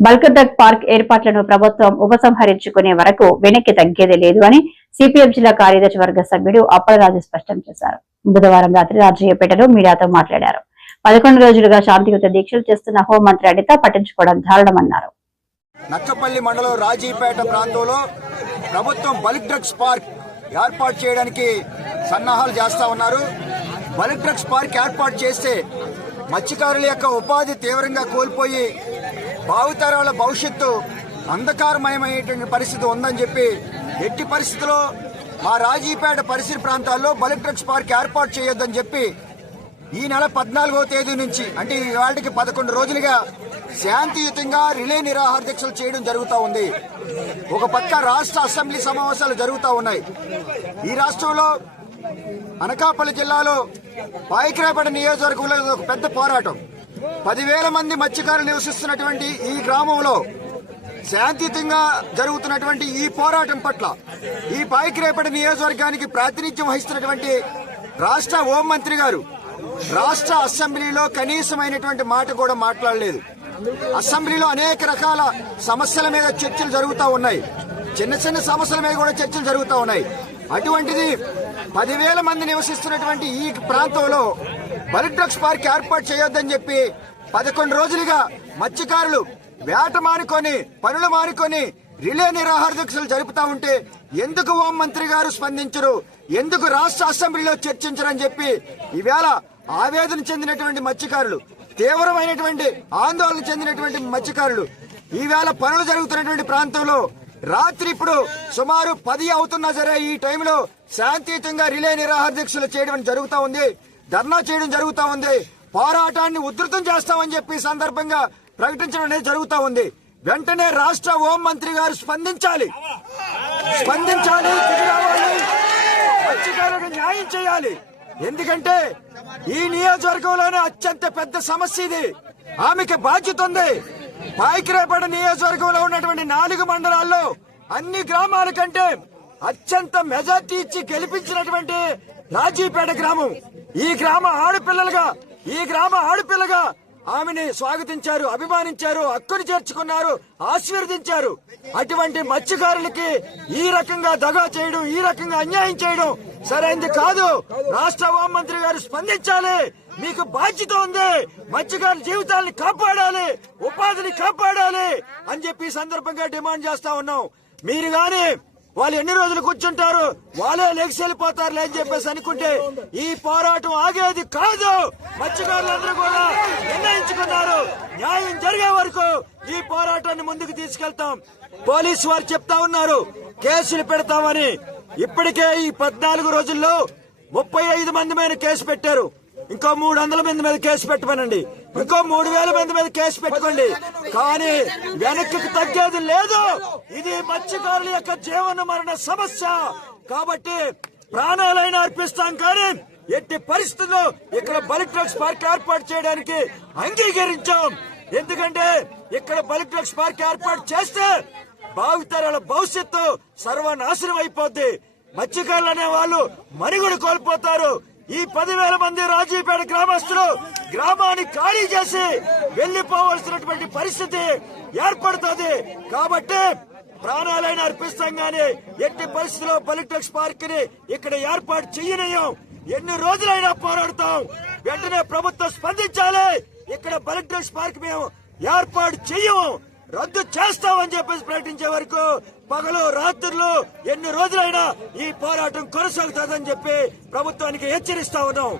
Bulk drug park ఏర్పాట్లను ప్రభుత్వం ఉపసంహరించుకునే వరకు వెనక్కి తగ్గేదే లేదు అని సిపిఎం జిల్లా కార్యదర్శి వర్గ సభ్యుడు అప్పలరాజు స్పష్టం చేశారు. బుధవారం రాత్రి రాజయ్యపేటలో మీడియాతో మాట్లాడారు. పదకొండు రోజులుగా శాంతియుత దీక్షలు చేస్తున్న హోంమంత్రి అనిత పట్టించుకోవడం దారుణమన్నారు. నచ్చపల్లి మండలం రాజీపేట ప్రాంతంలో ప్రభుత్వం బల్క్ డ్రగ్స్ పార్క్ ఏర్పాటు చేయడానికి సన్నాహాలు చేస్తా ఉన్నారు. బల్క్ డ్రగ్స్ పార్క్ ఏర్పాటు చేస్తే మత్స్యకారుల యొక్క ఉపాధి తీవ్రంగా కోల్పోయి భావితరాల భవిష్యత్తు అంధకారమయమైనటువంటి పరిస్థితి ఉందని చెప్పి ఎట్టి పరిస్థితుల్లో మా రాజీపేట పరిసర ప్రాంతాల్లో బల్క్ డ్రగ్స్ పార్క్ ఏర్పాటు చేయొద్దని చెప్పి ఈ నెల పద్నాలుగో తేదీ నుంచి అంటే ఈ పదకొండు రోజులుగా శాంతియుతంగా రిలే నిరాహార దీక్షలు చేయడం జరుగుతూ ఉంది. ఒక పక్క రాష్ట్ర అసెంబ్లీ సమావేశాలు జరుగుతూ ఉన్నాయి. ఈ రాష్ట్రంలో అనకాపల్లి జిల్లాలో పాయికరాపేట నియోజకవర్గంలో ఒక పెద్ద పోరాటం. పదివేల మంది మత్స్యకారులు నివసిస్తున్నటువంటి ఈ గ్రామంలో శాంతియుతంగా జరుగుతున్నటువంటి ఈ పోరాటం పట్ల ఈ పాయికిరేపటి నియోజకవర్గానికి ప్రాతినిధ్యం వహిస్తున్నటువంటి రాష్ట్ర హోంమంత్రి గారు రాష్ట్ర అసెంబ్లీలో కనీసమైనటువంటి మాట కూడా మాట్లాడలేదు. అసెంబ్లీలో అనేక రకాల సమస్యల మీద చర్చలు జరుగుతూ ఉన్నాయి. చిన్న చిన్న సమస్యల మీద కూడా చర్చలు జరుగుతూ ఉన్నాయి. అటువంటిది పదివేల మంది నివసిస్తున్నటువంటి ఈ ప్రాంతంలో బల్క్ డ్రగ్స్ పార్క్ ఏర్పాటు చేయొద్దని చెప్పి పదకొండు రోజులుగా మత్స్యకారులు వేట మానుకొని పనులు మానుకొని రిలే నిరాహార దీక్షలు జరుపుతా ఉంటే ఎందుకు హోం మంత్రి గారు స్పందించరు? ఎందుకు రాష్ట్ర అసెంబ్లీలో చర్చించరని చెప్పి ఈవేళ ఆవేదన చెందినటువంటి మత్స్యకారులు తీవ్రమైనటువంటి ఆందోళన చెందినటువంటి మత్స్యకారులు ఈవేళ పనులు జరుగుతున్నటువంటి ప్రాంతంలో రాత్రి ఇప్పుడు సుమారు పది అవుతున్నా సరే ఈ టైంలో శాంతియుతంగా రిలే నిరాహార దీక్షలు చేయడం జరుగుతూ ఉంది. ధర్నా చేయడం జరుగుతూ ఉంది. పోరాటాన్ని ఉధృతం చేస్తామని చెప్పి సందర్భంగా ప్రకటించడం అనేది జరుగుతూ ఉంది. వెంటనే రాష్ట్ర హోం మంత్రి గారు స్పందించాలి. స్పందించాలి మత్స్యకారులకు న్యాయం చేయాలి. ఎందుకంటే ఈ నియోజకవర్గంలోనే అత్యంత పెద్ద సమస్య ఇది. ఆమెకి బాధ్యత ఉంది. పాయికిరేపేట నియోజకవర్గంలో ఉన్నటువంటి నాలుగు మండలాల్లో అన్ని గ్రామాల కంటే అత్యంత మెజార్టీ ఇచ్చి గెలిపించినటువంటి రాజీపేట గ్రామం. ఈ గ్రామ ఆడపిల్లలుగా ఈ గ్రామ ఆడపిల్లగా ఆమెని స్వాగతించారు అభిమానించారు హక్కుని చేర్చుకున్నారు ఆశీర్వదించారు. అటువంటి మత్స్యకారులకి ఈ రకంగా దగా చేయడం ఈ రకంగా అన్యాయం చేయడం సరైంది కాదు. రాష్ట్ర హోంమంత్రి గారు స్పందించాలి. మీకు బాధ్యత ఉంది. మత్స్యకారుల జీవితాన్ని కాపాడాలి. ఉపాధిని కాపాడాలి అని చెప్పి సందర్భంగా డిమాండ్ చేస్తా ఉన్నాం. మీరు గాని వాళ్ళు ఎన్ని రోజులు కూర్చుంటారు? వాళ్ళే లెగ్స్ వెళ్ళిపోతారులే అని చెప్పేసి అనుకుంటే ఈ పోరాటం ఆగేది కాదు. మత్స్యకారులందరూ కూడా నిర్ణయించుకున్నారు. న్యాయం జరిగే వరకు ఈ పోరాటాన్ని ముందుకు తీసుకెళ్తాం. పోలీసు వారు చెప్తా ఉన్నారు కేసులు పెడతామని. ఇప్పటికే ఈ పద్నాలుగు రోజుల్లో ముప్పై ఐదు మంది మీద కేసు పెట్టారు. ఇంకో మూడు వందల మంది మీద కేసు పెట్టమనండి. ఇంకో మూడు వేల మంది మీద కేసు పెట్టుకోండి. కానీ వెనక్కి తగ్గేది లేదు. ఇది మత్స్యకారుల యొక్క జీవన మరణ సమస్య. కాబట్టి ప్రాణాలైనా అర్పిస్తాం కానీ ఎట్టి పరిస్థితుల్లో ఇక్కడ బలిక్ డ్రగ్స్ పార్క్ ఏర్పాటు చేయడానికి అంగీకరించాం. ఎందుకంటే ఇక్కడ బలిక్ డ్రగ్స్ పార్క్ ఏర్పాటు చేస్తే భావితరాల భవిష్యత్తు సర్వనాశనం అయిపోద్ది. మత్స్యకారులు అనే వాళ్ళు మనుగడ కోల్పోతారు. ఈ పదివేల మంది రాజీపేట గ్రామస్తులు గ్రామాన్ని ఖాళీ చేసి వెళ్ళిపోవలసినటువంటి పరిస్థితి ఏర్పడుతుంది. కాబట్టి ప్రాణాలైన అర్పిస్తాం గాని ఎట్టి పరిస్థితుల్లో బలిటెక్స్ పార్క్ని ఇక్కడ ఏర్పాటు చేయనీయం. ఎన్ని రోజులైనా పోరాడతాం. వెంటనే ప్రభుత్వం స్పందించాలి. ఇక్కడ బలిటెక్స్ పార్క్ మేము ఏర్పాటు చెయ్యము రద్దు చేస్తామని చెప్పేసి ప్రకటించే వరకు పగలు రాత్రులు ఎన్ని రోజులైనా ఈ పోరాటం కొనసాగుతుందని చెప్పి ప్రభుత్వానికి హెచ్చరిస్తా ఉన్నాం.